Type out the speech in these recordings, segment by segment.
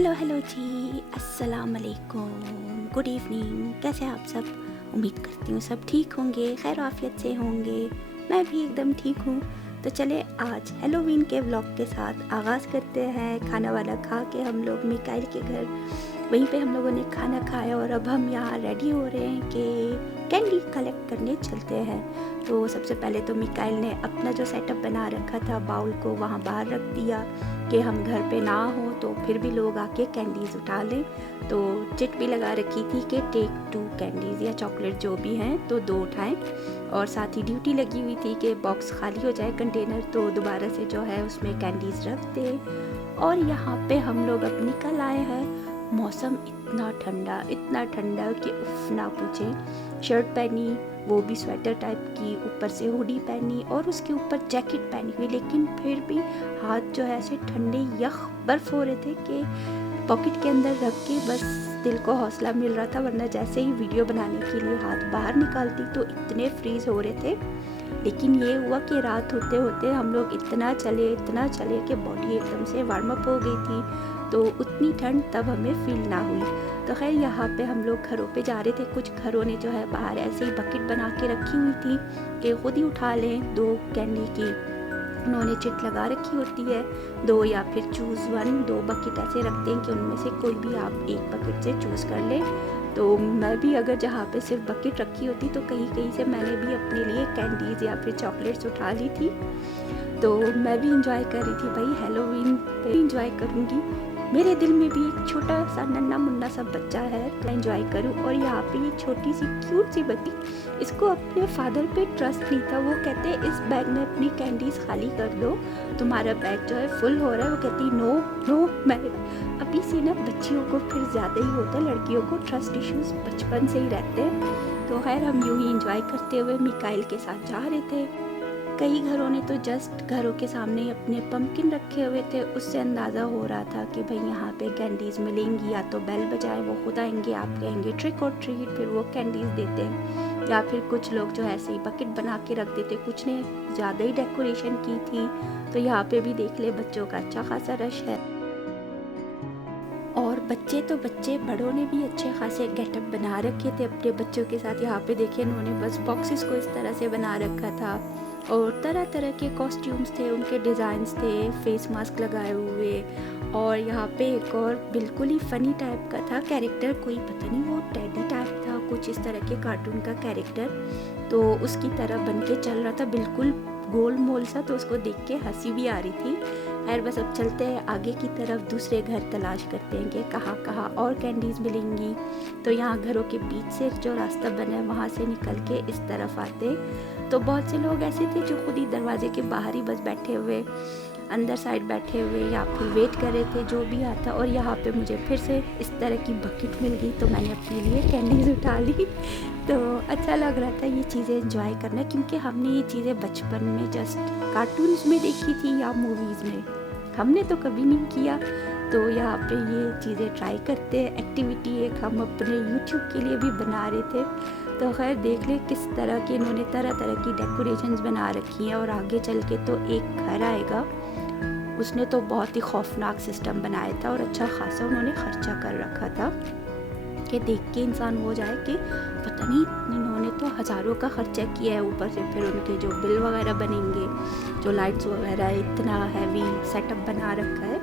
Hello hello जी, अस्सलाम वालेकुम, good evening. कैसे हैं आप सब? उम्मीद करती हूँ सब ठीक होंगे, खैर आफियत से होंगे। मैं भी एकदम ठीक हूँ। तो चले आज हेलोवीन के व्लॉग के साथ आगाज़ करते हैं। खाना वाला खा के हम लोग मिकाइल के घर, वहीं पे हम लोगों ने खाना खाया और अब हम यहाँ रेडी हो रहे हैं कि कैंडी कलेक्ट करने चलते हैं। तो सबसे पहले तो मिकाइल ने अपना जो सेटअप बना रखा था बाउल को वहाँ बाहर रख दिया कि हम घर पे ना हो तो फिर भी लोग आके कैंडीज़ उठा लें। तो चिट भी लगा रखी थी कि टेक 2 कैंडीज़ या चॉकलेट जो भी हैं तो 2 उठाएं, और साथ ही ड्यूटी लगी हुई थी कि बॉक्स खाली हो जाए कंटेनर तो दोबारा से जो है उसमें कैंडीज़ रख दें। और यहाँ पे हम लोग अब निकल आए हैं। मौसम इतना ठंडा कि उफ ना पूछें। शर्ट पहनी, वो भी स्वेटर टाइप की, ऊपर से हुडी पहनी और उसके ऊपर जैकेट पहनी हुई, लेकिन फिर भी हाथ जो है ऐसे ठंडे यख बर्फ़ हो रहे थे कि पॉकेट के अंदर रख के बस दिल को हौसला मिल रहा था, वरना जैसे ही वीडियो बनाने के लिए हाथ बाहर निकालती तो इतने फ्रीज़ हो रहे थे। लेकिन ये हुआ कि रात होते होते हम लोग इतना चले कि बॉडी एकदम से वार्म अप हो गई थी, तो उतनी ठंड तब हमें फील ना हुई। तो खैर यहाँ पे हम लोग घरों पे जा रहे थे। कुछ घरों ने जो है बाहर ऐसे ही बकेट बना के रखी हुई थी कि खुद ही उठा लें 2 कैंडी की। उन्होंने चिट लगा रखी होती है 2 या फिर चूज़ 1, 2 बकेट ऐसे रखते हैं कि उनमें से कोई भी आप एक बकेट से चूज़ कर लें। तो मैं भी अगर जहाँ पे सिर्फ बकेट रखी होती तो कहीं से मैंने भी अपने लिए कैंडीज़ या फिर चॉकलेट्स उठा ली थी। तो मैं भी इंजॉय कर रही थी, भाई हेलोवीन पे इंजॉय करूँगी। मेरे दिल में भी एक छोटा सा नन्हा मुन्ना सा बच्चा है, मैं इंजॉय करूँ। और यहाँ पे ये छोटी सी क्यूट सी बच्ची, इसको अपने फादर पे ट्रस्ट नहीं था। वो कहते इस बैग में अपनी कैंडीज़ खाली कर दो, तुम्हारा बैग जो है फुल हो रहा है। वो कहती नो। मैं अभी से ना बच्चियों को फिर ज़्यादा ही होता है, लड़कियों को ट्रस्ट इश्यूज़ बचपन से ही रहते हैं। तो खैर हम यूँ ही इंजॉय करते हुए मिकाइल के साथ जा रहे थे। कई घरों ने तो जस्ट घरों के सामने ही अपने पंपकिन रखे हुए थे, उससे अंदाज़ा हो रहा था कि भाई यहाँ पे कैंडीज़ मिलेंगी। या तो बेल बजाए वो खुद आएंगे, आप कहेंगे ट्रिक और ट्रीट, फिर वो कैंडीज़ देते हैं। या फिर कुछ लोग जो ऐसे ही बकेट बना के रख देते, कुछ ने ज़्यादा ही डेकोरेशन की थी। तो यहाँ पे भी देख ले बच्चों का अच्छा खासा रश है। और बच्चे तो बच्चे, बड़ों ने भी अच्छे खासे गेटअप बना रखे थे अपने बच्चों के साथ। यहाँ पे देखिए इन्होंने बस बॉक्सेस को इस तरह से बना रखा था और तरह तरह के कॉस्ट्यूम्स थे, उनके डिज़ाइंस थे, फेस मास्क लगाए हुए। और यहाँ पे एक और बिल्कुल ही फ़नी टाइप का था कैरेक्टर, कोई पता नहीं वो टेडी टाइप था, कुछ इस तरह के कार्टून का कैरेक्टर, तो उसकी तरह बन के चल रहा था, बिल्कुल गोल मोल सा। तो उसको देख के हंसी भी आ रही थी। खैर बस अब चलते हैं आगे की तरफ, दूसरे घर तलाश करते हैं कि कहाँ और कैंडीज़ मिलेंगी। तो यहाँ घरों के बीच से जो रास्ता बना है वहाँ से निकल के इस तरफ आते तो बहुत से लोग ऐसे थे जो खुद ही दरवाजे के बाहर ही बस बैठे हुए, अंदर साइड बैठे हुए या फिर वेट कर रहे थे जो भी आता। और यहाँ पे मुझे फिर से इस तरह की बकेट मिल गई तो मैंने अपने लिए कैंडीज़ उठा ली। तो अच्छा लग रहा था ये चीज़ें एंजॉय करना, क्योंकि हमने ये चीज़ें बचपन में जस्ट कार्टून्स में देखी थी या मूवीज़ में, हमने तो कभी नहीं किया। तो यहाँ पे ये चीज़ें ट्राई करते हैं। एक्टिविटी एक हम अपने यूट्यूब के लिए भी बना रहे थे। तो खैर देख ले किस तरह के इन्होंने तरह तरह की डेकोरेशंस बना रखी हैं। और आगे चल के तो एक घर आएगा, उसने तो बहुत ही खौफनाक सिस्टम बनाया था और अच्छा खासा उन्होंने खर्चा कर रखा था कि देख के इंसान हो जाए कि पता नहीं इन्होंने तो हज़ारों का खर्चा किया है। ऊपर से फिर उनके जो बिल वगैरह बनेंगे, जो लाइट्स वगैरह, इतना हैवी सेटअप बना रखा है।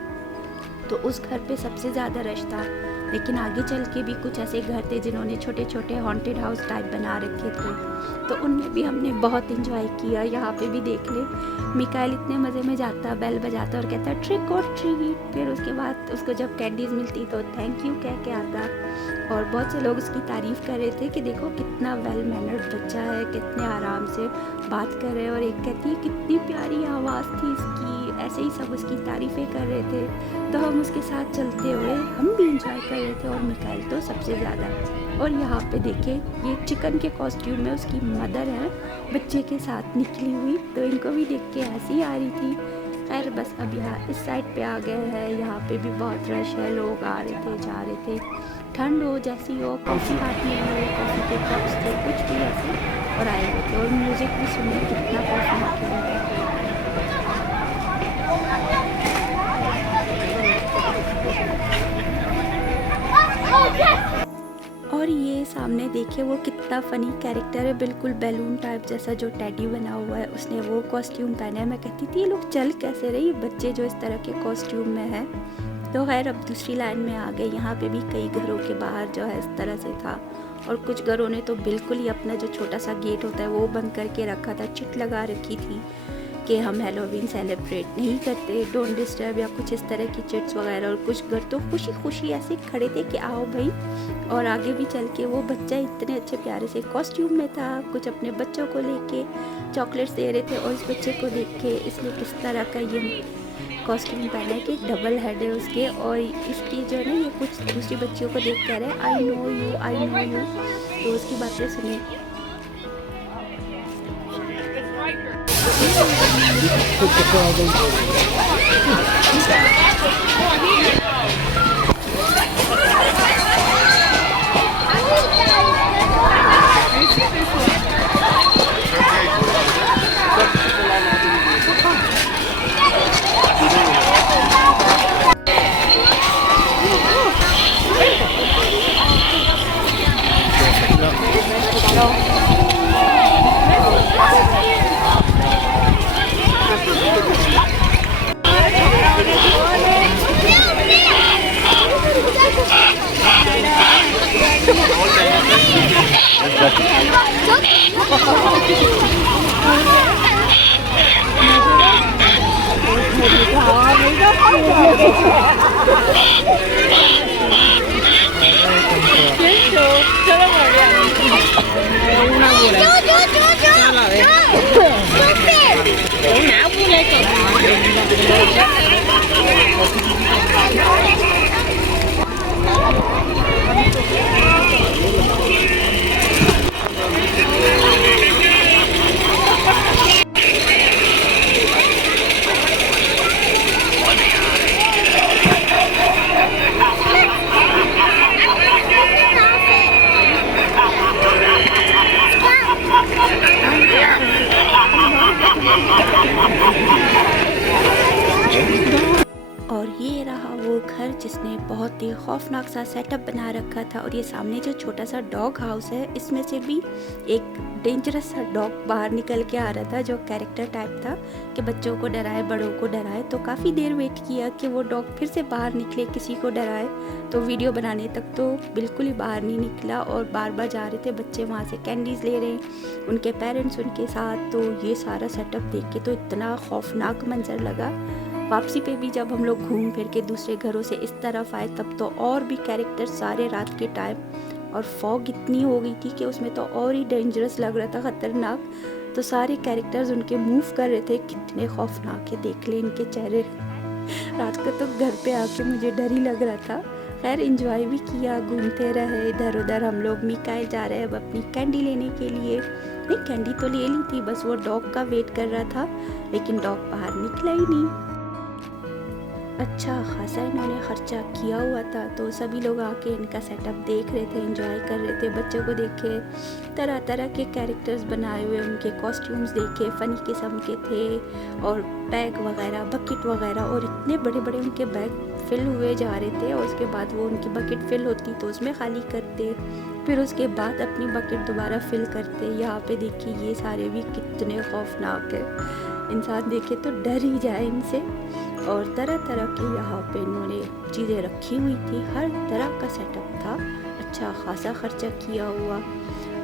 तो उस घर पे सबसे ज़्यादा रश था। लेकिन आगे चल के भी कुछ ऐसे घर थे जिन्होंने छोटे छोटे हॉन्टेड हाउस टाइप बना रखे थे, तो उनमें भी हमने बहुत इंजॉय किया। यहाँ पे भी देख ले मिकाइल इतने मज़े में जाता, बेल बजाता और कहता ट्रिक और ट्रीट। फिर उसके बाद उसको जब कैंडीज़ मिलती तो थैंक यू कह के आता। और बहुत से लोग उसकी तारीफ़ कर रहे थे कि देखो कितना वेल मैनर्ड बच्चा है, कितने आराम से बात कर रहे हैं। और एक कहती है कितनी प्यारी आवाज़ थी इसकी, ऐसे ही सब उसकी तारीफ़ें कर रहे थे। तो हम उसके साथ चलते हुए हम भी इंजॉय कर रहे थे, और मिकाइल तो सबसे ज़्यादा। और यहाँ पे देखे ये चिकन के कॉस्ट्यूम में उसकी मदर है बच्चे के साथ निकली हुई, तो इनको भी देख के हंसी आ रही थी। खैर बस अब यहाँ इस साइड पे आ गए हैं। यहाँ पे भी बहुत रश है, लोग आ रहे थे जा रहे थे। ठंड हो जैसी हो, कॉफ़ी हाथ में हो, कॉफ़ी के कप्स थे, कुछ भी ऐसे और आए हुए थे। और म्यूज़िक भी सुने, कितना कॉफ़ी हाथ में। और ये सामने देखिए वो कितना फ़नी कैरेक्टर है, बिल्कुल बैलून टाइप जैसा जो टेडी बना हुआ है, उसने वो कॉस्ट्यूम पहना है। मैं कहती थी ये लोग चल कैसे रहे, ये बच्चे जो इस तरह के कॉस्ट्यूम में हैं। तो खैर अब दूसरी लाइन में आ गए। यहाँ पे भी कई घरों के बाहर जो है इस तरह से था, और कुछ घरों ने तो बिल्कुल ही अपना जो छोटा सा गेट होता है वो बंद करके रखा था, चिट लगा रखी थी कि हम हैलोवीन सेलिब्रेट नहीं करते, डोंट डिस्टर्ब, या कुछ इस तरह की चिट्स वगैरह। और कुछ घर तो खुशी खुशी ऐसे खड़े थे कि आओ भाई। और आगे भी चल के वो बच्चा इतने अच्छे प्यारे से कॉस्ट्यूम में था, कुछ अपने बच्चों को लेके चॉकलेट्स दे रहे थे, और इस बच्चे को देख के इसने किस तरह का ये कॉस्ट्यूम पहना है कि डबल हेड है उसके, और इसकी जो है ना ये कुछ दूसरी बच्चियों को देख कह रहे हैं I know you I know you. तो उसकी बातें सुने। और ये रहा वो घर जिसने बहुत ही खौफनाक सा सेटअप बना रखा था। और ये सामने जो छोटा सा डॉग हाउस है, इसमें से भी एक डेंजरस सा डॉग बाहर निकल के आ रहा था, जो कैरेक्टर टाइप था कि बच्चों को डराए बड़ों को डराए। तो काफ़ी देर वेट किया कि वो डॉग फिर से बाहर निकले, किसी को डराए। तो वीडियो बनाने तक तो बिल्कुल ही बाहर नहीं निकला, और बार बार जा रहे थे बच्चे वहाँ से कैंडीज़ ले रहे हैं, उनके पेरेंट्स उनके साथ। तो ये सारा सेटअप देख के तो इतना खौफनाक मंजर लगा। वापसी पे भी जब हम लोग घूम फिर के दूसरे घरों से इस तरफ आए, तब तो और भी कैरेक्टर सारे रात के टाइम, और फॉग इतनी हो गई थी कि उसमें तो और ही डेंजरस लग रहा था, ख़तरनाक। तो सारे कैरेक्टर्स उनके मूव कर रहे थे, कितने खौफनाक है, देख ले इनके चेहरे। रात को तो घर पे आके मुझे डर ही लग रहा था। खैर एंजॉय भी किया, घूमते रहे इधर उधर। हम लोग मिकाइल जा रहे हैं अब अपनी कैंडी लेने के लिए। नहीं, कैंडी तो ले ली थी, बस वो डॉग का वेट कर रहा था, लेकिन डॉग बाहर निकला ही नहीं। अच्छा खासा इन्होंने खर्चा किया हुआ था। तो सभी लोग आके इनका सेटअप देख रहे थे, एंजॉय कर रहे थे। बच्चों को देखे, तरह तरह के कैरेक्टर्स बनाए हुए, उनके कॉस्ट्यूम्स देखे, फ़नी किस्म के थे, और बैग वगैरह, बकेट वगैरह, और इतने बड़े बड़े उनके बैग फिल हुए जा रहे थे। और उसके बाद वो उनकी बकेट फिल होती तो उसमें खाली करते, फिर उसके बाद अपनी बकेट दोबारा फिल करते। यहाँ पे देखिए ये सारे भी कितने खौफनाक है, इंसान देखे तो डर ही जाए इनसे। और तरह तरह के यहाँ पे इन्होंने चीज़ें रखी हुई थी, हर तरह का सेटअप था, अच्छा खासा खर्चा किया हुआ।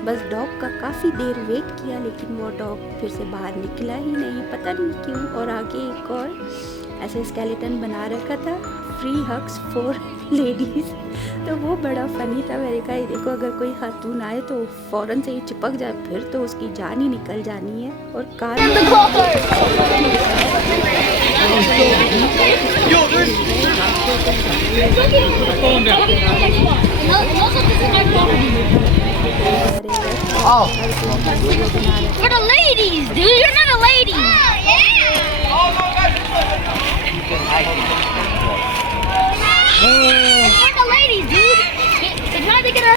बस डॉग का काफ़ी देर वेट किया, लेकिन वो डॉग फिर से बाहर निकला ही नहीं, पता नहीं क्यों। और आगे एक और ऐसे स्केलेटन बना रखा था, फ्री हग्स फॉर लेडीज़। तो वो बड़ा फ़नी था। मैंने कहा ये देखो, अगर कोई खातून आए तो फ़ौरन से ही चिपक जाए, फिर तो उसकी जान ही निकल जानी है। और car For the ladies, dude, you're not a lady. It's for the ladies, dude. It's not to get a.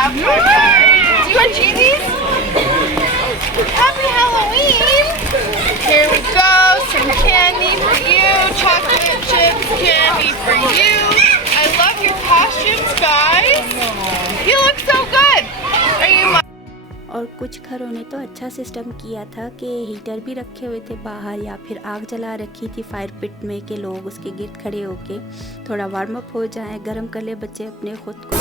have fun, guys. Do you want cheesies? Happy Halloween! Here we go, some candy for you, chocolate chips candy for you. I love your costumes, guys. You look so good. Are you और कुछ घरों ने तो अच्छा system किया था कि heater भी रखे हुए थे बाहर, या फिर आग जला रखी थी फायर पिट में कि लोग उसके गिर्द खड़े होके थोड़ा वार्म अप हो जाएं, गर्म कर ले बच्चे अपने खुद को।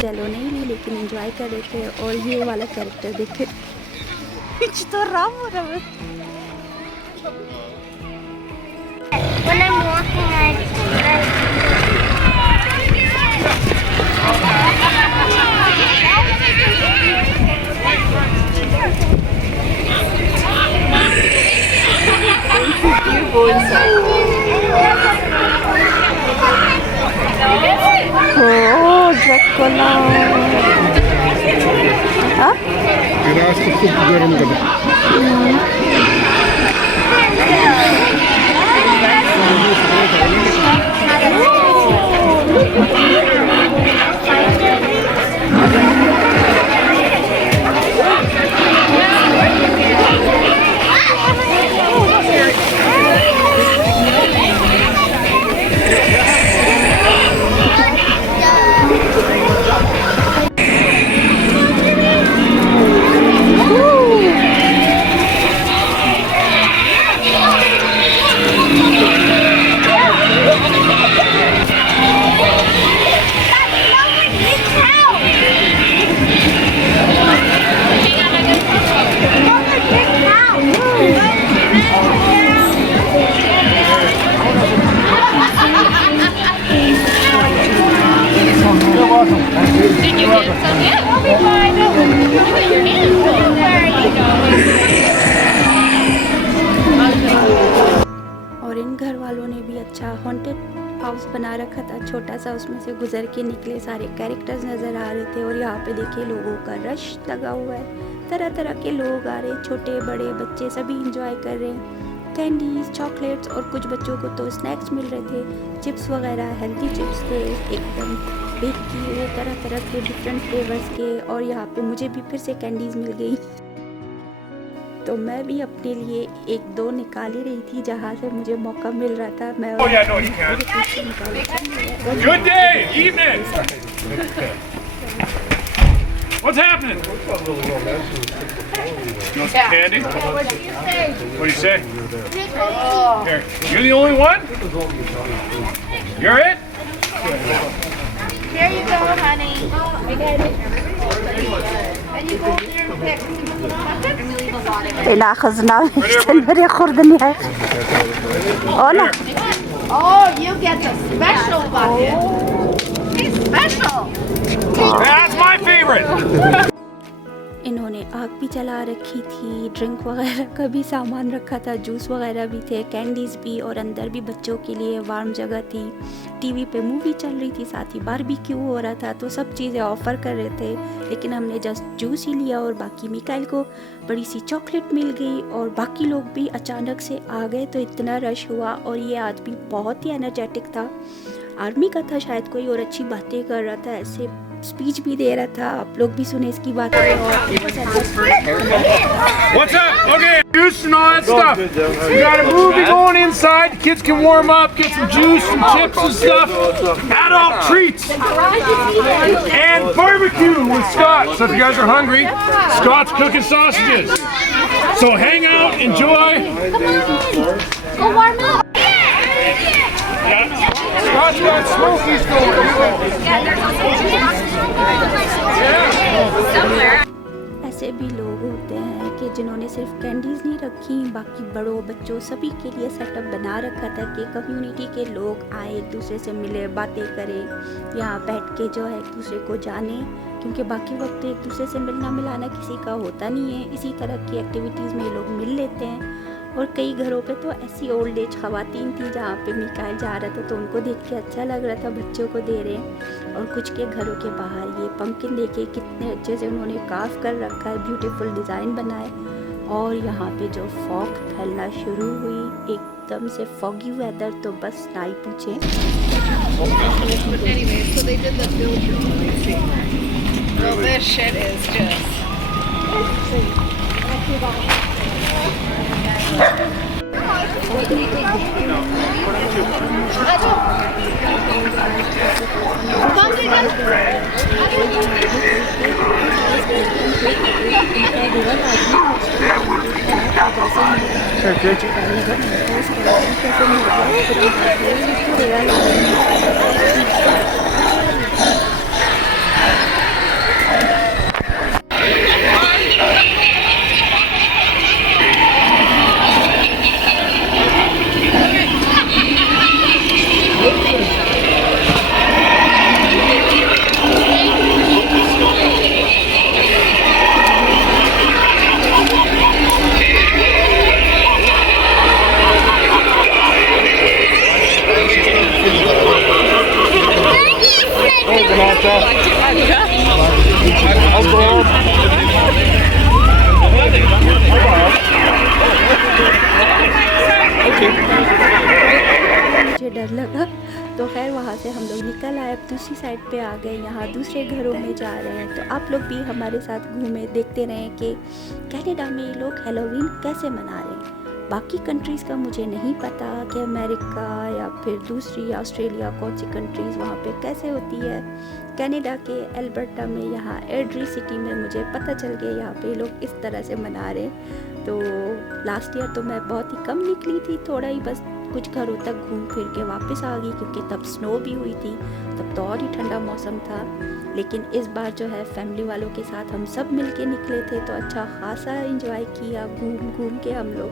चलो नहीं ली लेकिन एंजॉय कर रहे थे। और ये वाला कैरेक्टर देखे तो राम हो रहा है। When I'm walking, Oh, Dracula. हाँ? गिलास को खूब गर्म कर दो। और इन घर वालों ने भी अच्छा हॉन्टेड हाउस बना रखा था छोटा सा, उसमें से गुजर के निकले सारे कैरेक्टर्स नज़र आ रहे थे। और यहाँ पे देखिए लोगों का रश लगा हुआ है, तरह तरह के लोग आ रहे हैं, छोटे बड़े बच्चे सभी इंजॉय कर रहे हैं। कैंडीज, चॉकलेट्स और कुछ बच्चों को तो स्नैक्स मिल रहे थे, चिप्स वगैरह, हेल्दी चिप्स थे एकदम बेक किए हुए तरह तरह के डिफरेंट फ्लेवर्स के। और यहाँ पे मुझे भी फिर से कैंडीज़ मिल गई तो मैं भी अपने लिए एक दो निकाल ही रही थी जहाँ से मुझे मौका मिल रहा था। मैं Oh yeah, no, you can. Good day, evening. What's happening? You want some candy? What do you say? Here, you're the only one? You're it? Here you go, honey. And you go there and pick. Oh, you get the special bucket. He's special. That's my favorite. इन्होंने आग भी जला रखी थी, drink वगैरह का भी सामान रखा था, जूस वगैरह भी थे, कैंडीज़ भी, और अंदर भी बच्चों के लिए वार्म जगह थी। टीवी पे मूवी चल रही थी, साथ ही बारबेक्यू हो रहा था, तो सब चीज़ें ऑफ़र कर रहे थे। लेकिन हमने जस्ट जूस ही लिया और बाकी मिकाइल को बड़ी सी चॉकलेट मिल गई। और बाकी लोग भी अचानक से आ गए तो इतना रश हुआ। और ये आदमी बहुत ही एनर्जेटिक था, आर्मी का था शायद कोई, और अच्छी बातें कर रहा था, ऐसे स्पीच भी दे रहा था। आप लोग भी सुने इसकी बातें। What's up? Okay, juice and all that stuff. We got a movie going inside. Kids can warm up, get some juice, some chips and stuff. Adult treats. And barbecue with Scott. So if you guys are hungry, Scott's cooking sausages. So hang out, enjoy. go warm up. Scott's got smokies going. ऐसे भी लोग होते हैं कि जिन्होंने सिर्फ candies नहीं रखी, बाकी बड़ों बच्चों सभी के लिए सेटअप बना रखा था कि कम्युनिटी के लोग आए, एक दूसरे से मिले, बातें करें, यहाँ बैठ के जो है एक दूसरे को जाने। क्योंकि बाकी वक्त एक दूसरे से मिलना मिलाना किसी का होता नहीं है, इसी तरह की एक्टिविटीज़ में लोग मिल लेते हैं। और कई घरों पे तो ऐसी ओल्ड एज ख़वातीन थी जहाँ पे मिकाइल जा रहा था तो उनको देख के अच्छा लग रहा था, बच्चों को दे रहे हैं। और कुछ के घरों के बाहर ये पंपकिन देखे कितने अच्छे से उन्होंने कार्व कर रखा है, ब्यूटीफुल डिज़ाइन बनाए। और यहाँ पे जो फॉग फैलना शुरू हुई, एकदम से फॉगी वेदर, तो बस ना ही पूछें। Anyway, so they did the filter. Well, this shit is just. मुझे डर लगा, तो खैर वहाँ से हम लोग निकल आए, अब दूसरी साइड पे आ गए, यहाँ दूसरे घरों में जा रहे हैं। तो आप लोग भी हमारे साथ घूमे, देखते रहें कि कनाडा में लोग हैलोवीन कैसे मना रहे हैं। बाकी कंट्रीज़ का मुझे नहीं पता कि अमेरिका या फिर दूसरी ऑस्ट्रेलिया कौन सी कंट्रीज़ वहाँ पे कैसे होती है। कनाडा के एल्बर्टा में, यहाँ एड्री सिटी में मुझे पता चल गया यहाँ पे लोग इस तरह से मना रहे हैं। तो लास्ट ईयर तो मैं बहुत ही कम निकली थी, थोड़ा ही बस कुछ घरों तक घूम फिर के वापस आ गई, क्योंकि तब स्नो भी हुई थी, तब तो और ही ठंडा मौसम था। लेकिन इस बार जो है फैमिली वालों के साथ हम सब मिल के निकले थे, तो अच्छा खासा एंजॉय किया। घूम घूम के हम लोग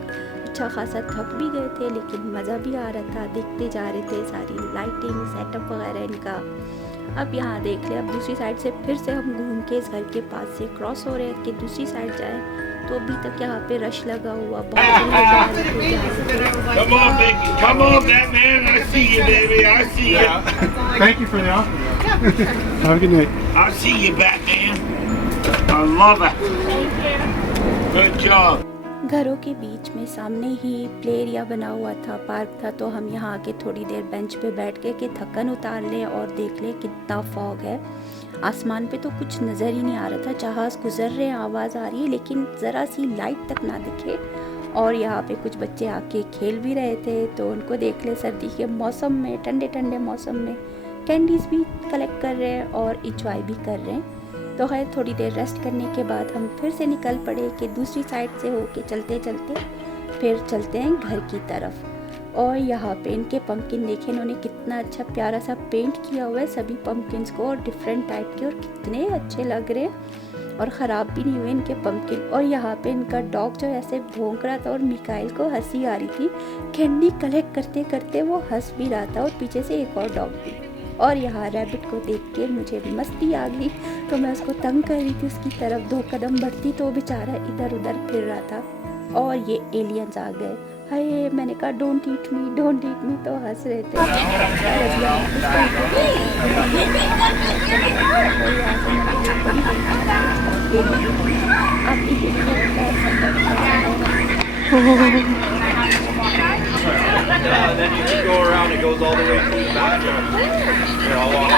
अच्छा खासा थक भी गए थे, लेकिन मज़ा भी आ रहा था, देखते जा रहे थे सारी लाइटिंग सेटअप वगैरह इनका। अब यहाँ देख ले, अब दूसरी साइड से फिर से हम घूम के इस घर के पास से क्रॉस हो रहे हैं कि दूसरी साइड जाए, तो अभी तक यहाँ पे रश लगा हुआ, बहुत Come on, Vicky. Come on, Batman. I see you, baby. I see you. Thank you for the offer. Have a good night. I see you, Batman. I love it. Good job. घरों के बीच में सामने ही play area बना हुआ था, park था, तो हम यहाँ आके थोड़ी देर बेंच पे बैठ के कि थकन उतार लें और देख लें कितना फॉग है। आसमान पे तो कुछ नज़र ही नहीं आ रहा था, जहाज़ गुजर रहे हैं, आवाज़ आ रही है, लेकिन ज़रा सी लाइट तक ना दिखे। और यहाँ पे कुछ बच्चे आके खेल भी रहे थे, तो उनको देख ले, सर्दी के मौसम में, ठंडे ठंडे मौसम में कैंडीज़ भी कलेक्ट कर रहे हैं और इंजॉय भी कर रहे हैं। तो खैर थोड़ी देर रेस्ट करने के बाद हम फिर से निकल पड़े कि दूसरी साइड से होके चलते चलते फिर चलते हैं घर की तरफ। और यहाँ पे इनके पम्पकिन देखें, इन्होंने कितना अच्छा प्यारा सा पेंट किया हुआ है सभी पम्पकिन्स को, और डिफरेंट टाइप के, और कितने अच्छे लग रहे हैं और ख़राब भी नहीं हुए इनके पम्पकिन। और यहाँ पे इनका डॉग जो ऐसे भौंक रहा था और मिकाइल को हंसी आ रही थी, कैंडी कलेक्ट करते करते वो हंस भी रहा था, और पीछे से एक और डॉग भी। और यहाँ रैबिट को देख के मुझे मस्ती आ गई, तो मैं उसको तंग कर रही थी, उसकी तरफ 2 कदम बढ़ती तो बेचारा इधर उधर फिर रहा था। और ये एलियंस आ गए, हाय, मैंने कहा डोंट ईट मी, तो हंस रहे थे। आप भी then you can go around, it goes all the way to the back. Here, I'll walk.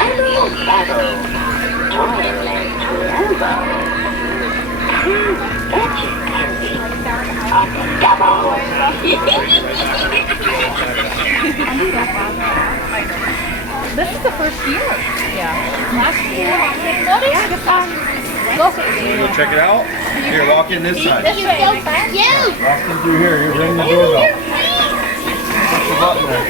This is the first year. Yeah. Last year. Go check it out. Here, walk in this side. This is so fun. Yeah. Walk in through here. You're ring the doorbell. Push the button there.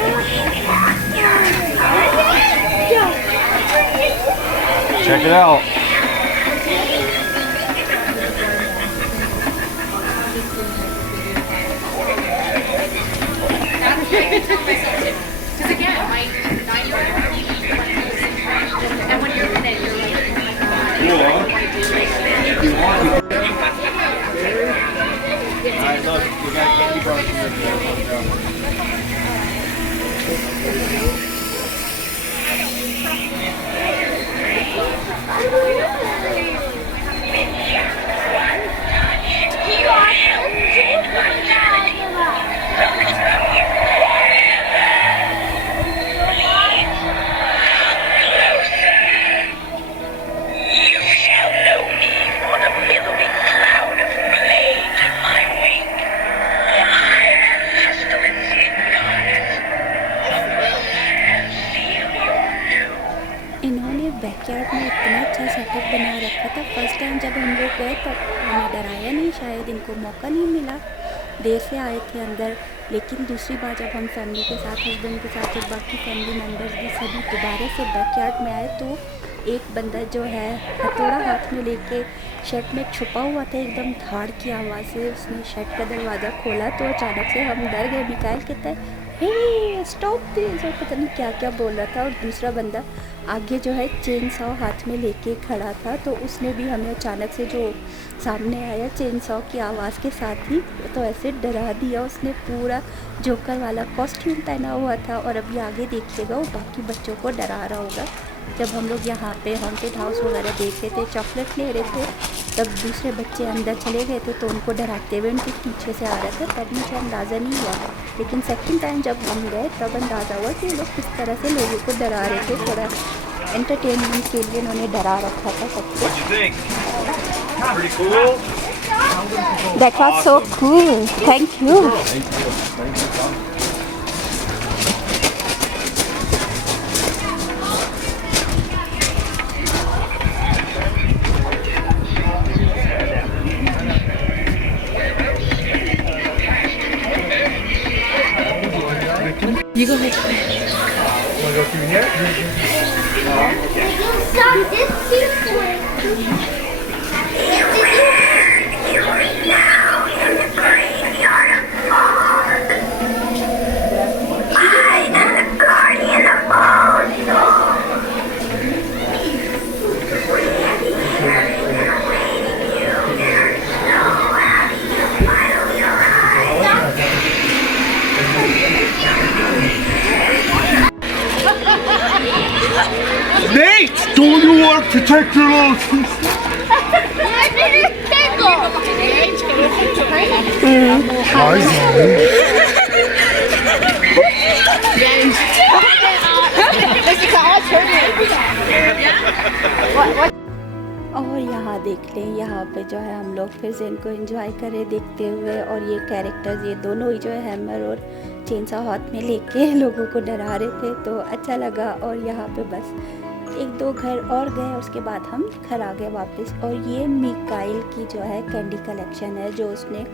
Check it out. Because again, my 9-year-old, and when you're in it, you're like, Cool, huh? If you want, you can. Alright, look, we got candy bars in there. था first time जब हम लोग गए तब हमें डराया नहीं, शायद इनको मौका नहीं मिला, देर से आए थे अंदर। लेकिन दूसरी बार जब हम फैमिली के साथ, हस्बैंड के साथ, जब बाकी फैमिली मेम्बर्स भी सभी दोबारा से बैकयार्ड में आए तो एक बंदा जो है हथौड़ा हाथ में लेके शेड में छुपा हुआ था, एकदम धाड़ की आवाज़ से उसने शेड का दरवाज़ा खोला तो अचानक से हम डर गए। मिकाइल कहता है हे स्टॉप दिस, और पता नहीं क्या क्या बोल रहा था। और दूसरा बंदा आगे जो है चेन सॉ हाथ में लेके खड़ा था, तो उसने भी हमें अचानक से जो सामने आया चेन सॉ की आवाज़ के साथ ही तो ऐसे डरा दिया। उसने पूरा जोकर वाला कॉस्ट्यूम पहना हुआ था और अभी आगे देखिएगा वो बाकी बच्चों को डरा रहा होगा। जब हम लोग यहाँ पे हॉन्टेड हाउस वगैरह देख रहे थे, चॉकलेट ले रहे थे, तब दूसरे बच्चे अंदर चले गए थे तो उनको डराते हुए उनके पीछे से आ रहा था, तब मुझे अंदाज़ा नहीं हुआ। लेकिन सेकंड टाइम जब हम गए तब अंदाज़ा हुआ कि लोग किस तरह से लोगों को डरा रहे थे। थोड़ा एंटरटेनमेंट के लिए उन्होंने डरा रखा था सबको। That was so cool, thank you. You go ahead. Wanna go through here? Stop this sequence. Nate, don't you want to protect your little sister? और यहाँ देख लें, यहाँ पे जो है हम लोग फिर से इनको एंजॉय करें देखते हुए। और ये कैरेक्टर्स ये दोनों ही जो है हैमर और चेनसा हाथ में लेके लोगों को डरा रहे थे, तो अच्छा लगा। और यहाँ पे बस एक दो घर और गए, उसके बाद हम घर आ गए वापस। और ये मिकाइल की जो है कैंडी कलेक्शन है, जो उसने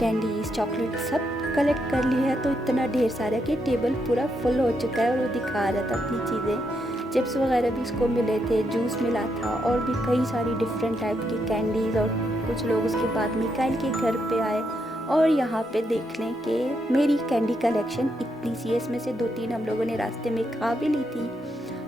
कैंडीज चॉकलेट सब कलेक्ट कर ली है। तो इतना ढेर सारा कि टेबल पूरा फुल हो चुका है। और वो दिखा रहा था अपनी चीज़ें, चिप्स वगैरह भी उसको मिले थे, जूस मिला था और भी कई सारी डिफरेंट टाइप की कैंडीज़। और कुछ लोग उसके बाद मिकाइल के घर पे आए। और यहाँ पे देख लें कि मेरी कैंडी कलेक्शन इतनी सी है, इसमें से 2-3 हम लोगों ने रास्ते में खा भी ली थी।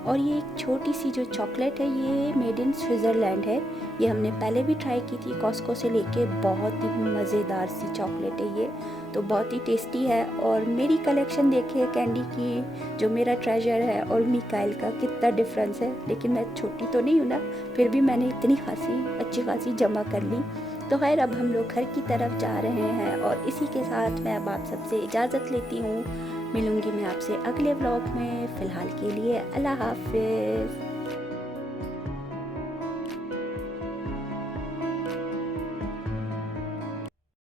और ये एक छोटी सी जो चॉकलेट है ये मेड इन स्विट्ज़रलैंड है, ये हमने पहले भी ट्राई की थी कॉस्को से लेके, बहुत ही मज़ेदार सी चॉकलेट है ये, तो बहुत ही टेस्टी है। और मेरी कलेक्शन देखिए कैंडी की, जो मेरा ट्रेजर है और मिकाइल का कितना डिफरेंस है। लेकिन मैं छोटी तो नहीं हूँ ना, फिर भी मैंने इतनी अच्छी खासी जमा कर ली। तो खैर अब हम लोग घर की तरफ जा रहे हैं और इसी के साथ मैं अब आप सबसे इजाज़त लेती हूँ। मिलूँगी मैं आपसे अगले व्लॉग में। फ़िलहाल के लिए अल्लाह हाफ़िज़।